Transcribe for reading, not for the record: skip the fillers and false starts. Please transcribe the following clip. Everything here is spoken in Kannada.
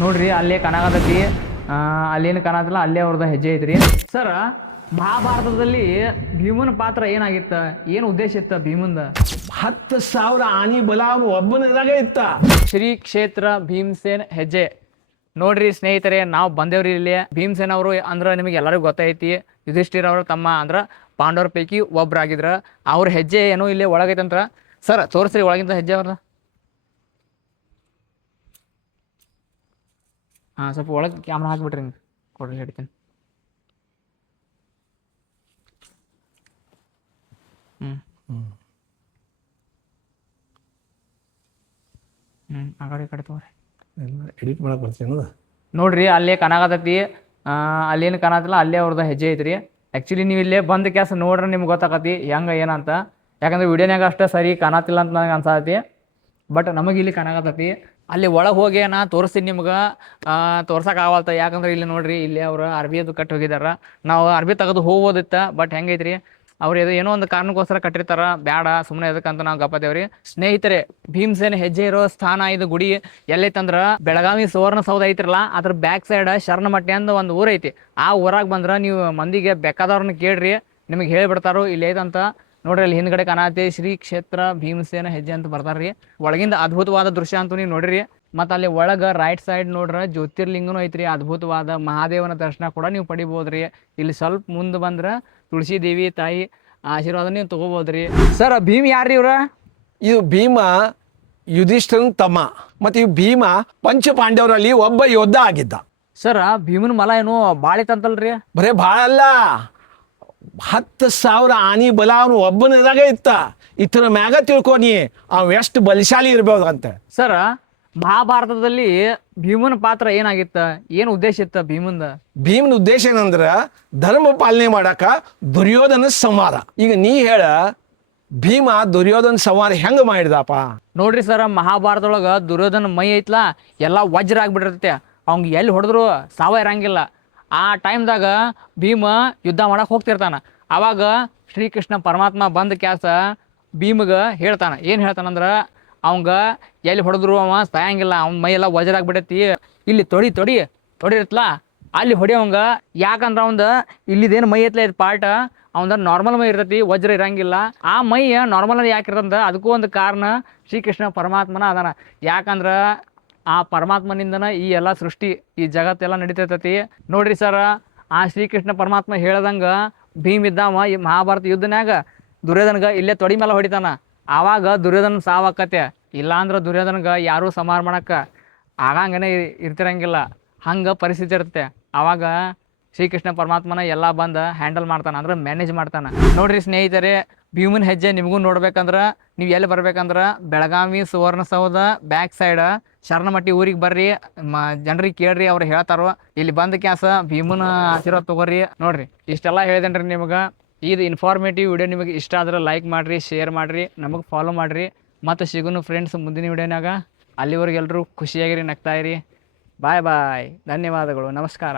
ನೋಡ್ರಿ ಅಲ್ಲೇ ಕನಗತೈತಿ. ಅಲ್ಲೇನು ಕಾಣತಿಲ್ಲ, ಅಲ್ಲೇ ಅವ್ರದ್ದು ಹೆಜ್ಜೆ ಐತ್ರಿ. ಸರ್, ಮಹಾಭಾರತದಲ್ಲಿ ಭೀಮನ ಪಾತ್ರ ಏನಾಗಿತ್ತ, ಏನು ಉದ್ದೇಶ ಇತ್ತ ಭೀಮಂದ? 10,000 ಆನಿ ಬಲ ಅವನು ಒಬ್ಬನದಾಗ ಇತ್ತ. ಶ್ರೀ ಕ್ಷೇತ್ರ ಭೀಮಸೇನ್ ಹೆಜ್ಜೆ. ನೋಡ್ರಿ ಸ್ನೇಹಿತರೆ, ನಾವು ಬಂದೇವ್ರಿ ಇಲ್ಲಿ. ಭೀಮಸೇನ್ ಅವರು ಅಂದ್ರೆ ನಿಮಗೆ ಎಲ್ಲರಿಗೂ ಗೊತ್ತೈತಿ, ಯುಧಿಷ್ಠಿರ್ ಅವರು ತಮ್ಮ ಅಂದ್ರೆ ಪಾಂಡವರ ಪೈಕಿ ಒಬ್ರಾಗಿದ್ರ. ಅವ್ರ ಹೆಜ್ಜೆ ಏನೋ ಇಲ್ಲಿ ಒಳಗೈತಂತ್ರ. ಸರ್ ತೋರಿಸ್ರಿ ಒಳಗಿಂದ ಹೆಜ್ಜೆ ಅವ್ರ. ಹಾಂ, ಸ್ವಲ್ಪ ಒಳಗೆ ಕ್ಯಾಮ್ರಾ ಹಾಕ್ಬಿಟ್ರಿ, ಹಿಂಗೆ ಕೊಡ್ರಿ ಹೇಳ್ತೀನಿ. ಆ ಕಡೆ ತಗೋರಿ. ಎಡಿಟ್ ಮಾಡಕ್ ಬರ್ತೀನಿ. ನೋಡ್ರಿ ಅಲ್ಲೇ ಕನಗತೈತಿ. ಅಲ್ಲೇನು ಕಾಣತಿಲ್ಲ, ಅಲ್ಲೇ ಅವ್ರದ್ದು ಹೆಜ್ಜೆ ಐತ್ರಿ. ಆ್ಯಕ್ಚುಲಿ ನೀವು ಇಲ್ಲೇ ಬಂದ ಕ್ಯಾಸ್ ನೋಡ್ರಿ ನಿಮ್ಗೆ ಗೊತ್ತಾಕತಿ ಹೆಂಗೆ ಏನಂತ. ಯಾಕಂದ್ರೆ ವಿಡಿಯೋನಾಗ ಅಷ್ಟೇ ಸರಿ ಕಾಣತಿಲ್ಲ ಅಂತ ನನಗೆ ಅನ್ಸತಿ. ಬಟ್ ನಮಗೆ ಇಲ್ಲಿ ಕಾಣಕತ್ತೈತಿ. ಅಲ್ಲಿ ಒಳಗೆ ಹೋಗಿ ನಾ ತೋರಿಸ್ತೀನಿ ನಿಮ್ಗೆ. ತೋರ್ಸಕ್ಕೆ ಆಗವಲ್ತ, ಯಾಕಂದ್ರೆ ಇಲ್ಲಿ ನೋಡ್ರಿ, ಇಲ್ಲಿ ಅವ್ರು ಅರ್ಬಿ ಅದು ಕಟ್ಟಿ ಹೋಗಿದಾರ. ನಾವು ಅರ್ಬಿ ತೆಗೆದು ಹೋಗೋದಿತ್ತ, ಬಟ್ ಹೆಂಗೈತ್ರಿ, ಅವ್ರು ಏನೋ ಒಂದು ಕಾರಣಕ್ಕೋಸ್ಕರ ಕಟ್ಟಿರ್ತಾರ. ಬೇಡ ಸುಮ್ಮನೆ ಎದಕ್ಕಂತ ನಾವು ಗಪ್ಪತ್ತೇವ್ರಿ. ಸ್ನೇಹಿತರೆ, ಭೀಮಸೇನ ಹೆಜ್ಜೆ ಇರೋ ಸ್ಥಾನ ಇದು. ಗುಡಿ ಎಲ್ಲೈತಂದ್ರ ಬೆಳಗಾವಿ ಸುವರ್ಣ ಸೌಧ ಐತ್ರಲ್ಲ, ಅದ್ರ ಬ್ಯಾಕ್ ಸೈಡ್ ಶರಣಮಟ್ಟಿ ಅಂದ ಒಂದು ಊರ್ ಐತಿ. ಆ ಊರಾಗ ಬಂದ್ರ ನೀವು ಮಂದಿಗೆ ಬೇಕಾದವ್ರನ್ನ ಕೇಳ್ರಿ, ನಿಮಗೆ ಹೇಳಿಬಿಡ್ತಾರೋ ಇಲ್ಲಿ ಐತಂತ. ನೋಡ್ರಿ ಅಲ್ಲಿ ಹಿಂದ್ಗಡೆ ಕಾಣತಿ ಶ್ರೀ ಕ್ಷೇತ್ರ ಭೀಮಸೇನ ಹೆಜ್ಜೆ ಅಂತ ಬರ್ತಾರ್ರಿ. ಒಳಗಿಂದ ಅದ್ಭುತವಾದ ದೃಶ್ಯ ಅಂತೂ ನೀವು ನೋಡ್ರಿ. ಮತ್ತು ಅಲ್ಲಿ ಒಳಗೆ ರೈಟ್ ಸೈಡ್ ನೋಡ್ರ ಜ್ಯೋತಿರ್ಲಿಂಗನೂ ಐತ್ರಿ. ಅದ್ಭುತವಾದ ಮಹಾದೇವನ ದರ್ಶನ ಕೂಡ ನೀವು ಪಡಿಬೋದ್ರಿ. ಇಲ್ಲಿ ಸ್ವಲ್ಪ ಮುಂದೆ ಬಂದ್ರೆ ತುಳಸಿ ದೇವಿ ತಾಯಿ ಆಶೀರ್ವಾದ ನೀವು ತಗೋಬೋದ್ರಿ. ಸರ್, ಭೀಮ್ ಯಾರ್ರಿ ಇವ್ರ? ಇದು ಭೀಮ ಯುಧಿಷ್ಠಿರನ್ ತಮ್ಮ. ಮತ್ತೆ ಇವ್ ಭೀಮ ಪಂಚ ಪಾಂಡವರಲ್ಲಿ ಒಬ್ಬ ಯೋಧ ಆಗಿದ್ದ. ಸರ್, ಭೀಮನ ಮಲ ಏನು ಭಾಳ ಇತ್ತಂತಲ್ರಿ? ಬರೇ ಭಾಳ ಅಲ್ಲ, 10,000 ಆನಿ ಬಲ ಅವನು ಒಬ್ಬನದಾಗ ಇತ್ತ. ಇತರ ಮ್ಯಾಗ ತಿಳ್ಕೊನಿ ಅವ್ ಎಷ್ಟು ಬಲಶಾಲಿ ಇರ್ಬೋದು ಅಂತ. ಸರ್, ಮಹಾಭಾರತದಲ್ಲಿ ಭೀಮನ ಪಾತ್ರ ಏನಾಗಿತ್ತ, ಏನು ಉದ್ದೇಶ ಇತ್ತ ಭೀಮಂದ? ಭೀಮನ ಉದ್ದೇಶ ಏನಂದ್ರ ಧರ್ಮ ಪಾಲನೆ ಮಾಡಾಕ ದುರ್ಯೋಧನ ಸಂಹಾರ. ಈಗ ನೀ ಹೇಳ, ಭೀಮ ದುರ್ಯೋಧನ ಸಂಹಾರ ಹೆಂಗ ಮಾಡಿದಪ್ಪ? ನೋಡ್ರಿ ಸರ್, ಮಹಾಭಾರತದೊಳಗ ದುರ್ಯೋಧನ ಮೈ ಐತ್ಲಾ ಎಲ್ಲ ವಜ್ರ ಆಗ್ಬಿಟ್ಟಿರ್ತೈತೆ. ಅವ್ನಿಗೆ ಎಲ್ಲಿ ಹೊಡೆದ್ರು ಸಾವ ಇರಂಗಿಲ್ಲ. ಆ ಟೈಮ್ದಾಗ ಭೀಮ ಯುದ್ಧ ಮಾಡಕ್ಕೆ ಹೋಗ್ತಿರ್ತಾನ. ಆವಾಗ ಶ್ರೀಕೃಷ್ಣ ಪರಮಾತ್ಮ ಬಂದ ಕ್ಯಾಸ ಭೀಮಗೆ ಹೇಳ್ತಾನ. ಏನು ಹೇಳ್ತಾನಂದ್ರೆ, ಅವಂಗ ಎಲ್ಲಿ ಹೊಡೆದ್ರು ಅವ ಸಾಯಂಗಿಲ್ಲ, ಅವ್ನ ಮೈ ಎಲ್ಲ ವಜ್ರ ಆಗ್ಬಿಟ್ಟೈತಿ. ಇಲ್ಲಿ ತೊಡಿರತ್ಲ ಅಲ್ಲಿ ಹೊಡಿಯವಂಗ. ಯಾಕಂದ್ರೆ ಅವಂದ ಇಲ್ಲಿದೇನು ಮೈ ಐತ್ಲ ಇದು ಪಾರ್ಟ್, ಅವಂದ ನಾರ್ಮಲ್ ಮೈ ಇರ್ತೈತಿ, ವಜ್ರ ಇರಂಗಿಲ್ಲ. ಆ ಮೈ ನಾರ್ಮಲ್ ಯಾಕೆ ಇರ್ತಂತ ಅದಕ್ಕೂ ಒಂದು ಕಾರಣ ಶ್ರೀಕೃಷ್ಣ ಪರಮಾತ್ಮನ ಅದಾನ. ಯಾಕಂದ್ರೆ ಆ ಪರಮಾತ್ಮನಿಂದನ ಈ ಎಲ್ಲ ಸೃಷ್ಟಿ, ಈ ಜಗತ್ತೆಲ್ಲ ನಡೀತೈತಿ. ನೋಡ್ರಿ ಸರ್, ಆ ಶ್ರೀಕೃಷ್ಣ ಪರಮಾತ್ಮ ಹೇಳ್ದಂಗೆ ಭೀಮ್ ಇದ್ದಾವ ಈ ಮಹಾಭಾರತ ಯುದ್ಧನ್ಯಾಗ ದುರ್ಯೋಧನಗ ಇಲ್ಲೇ ತೊಡಿ ಮೇಲೆ ಹೊಡಿತಾನ. ಆವಾಗ ದುರ್ಯೋಧನ ಸಾವಾಕತೆ. ಇಲ್ಲಾಂದ್ರೆ ದುರ್ಯೋಧನಗ ಯಾರೂ ಸಂಹಾರ ಮಾಡಕ್ಕೆ ಆಗಂಗನೇ ಇರ್ತಿರಂಗಿಲ್ಲ. ಹಂಗೆ ಪರಿಸ್ಥಿತಿ ಇರುತ್ತೆ. ಆವಾಗ ಶ್ರೀಕೃಷ್ಣ ಪರಮಾತ್ಮನ ಎಲ್ಲ ಬಂದು ಹ್ಯಾಂಡಲ್ ಮಾಡ್ತಾನೆ, ಅಂದ್ರೆ ಮ್ಯಾನೇಜ್ ಮಾಡ್ತಾನೆ. ನೋಡ್ರಿ ಸ್ನೇಹಿತರೆ, ಭೀಮನ ಹೆಜ್ಜೆ ನಿಮಗೂ ನೋಡ್ಬೇಕಂದ್ರೆ ನೀವು ಎಲ್ಲಿ ಬರ್ಬೇಕಂದ್ರೆ ಬೆಳಗಾವಿ ಸುವರ್ಣ ಸೌಧ ಬ್ಯಾಕ್ ಸೈಡ್ ಶರಣಮಟ್ಟಿ ಊರಿಗೆ ಬರ್ರಿ. ಜನರಿಗೆ ಕೇಳ್ರಿ, ಅವ್ರು ಹೇಳ್ತಾರೋ. ಇಲ್ಲಿ ಬಂದ ಕ್ಯಾಸ ಭೀಮನ ಆಶೀರ್ವಾದ ತಗೋರಿ. ನೋಡ್ರಿ ಇಷ್ಟೆಲ್ಲ ಹೇಳಿದೇನ್ರಿ ನಿಮ್ಗೆ. ಇದು ಇನ್ಫಾರ್ಮೇಟಿವ್ ವಿಡಿಯೋ ನಿಮಗೆ ಇಷ್ಟ ಆದ್ರೆ ಲೈಕ್ ಮಾಡಿರಿ, ಶೇರ್ ಮಾಡಿರಿ, ನಮಗೆ ಫಾಲೋ ಮಾಡಿರಿ. ಮತ್ತು ಸಿಗೋನು ಫ್ರೆಂಡ್ಸ್ ಮುಂದಿನ ವಿಡಿಯೋನಾಗ. ಅಲ್ಲಿವರೆಗೆ ಎಲ್ಲರೂ ಖುಷಿಯಾಗಿರಿ, ನಗ್ತಾಯಿರಿ. ಬಾಯ್ ಬಾಯ್, ಧನ್ಯವಾದಗಳು, ನಮಸ್ಕಾರ.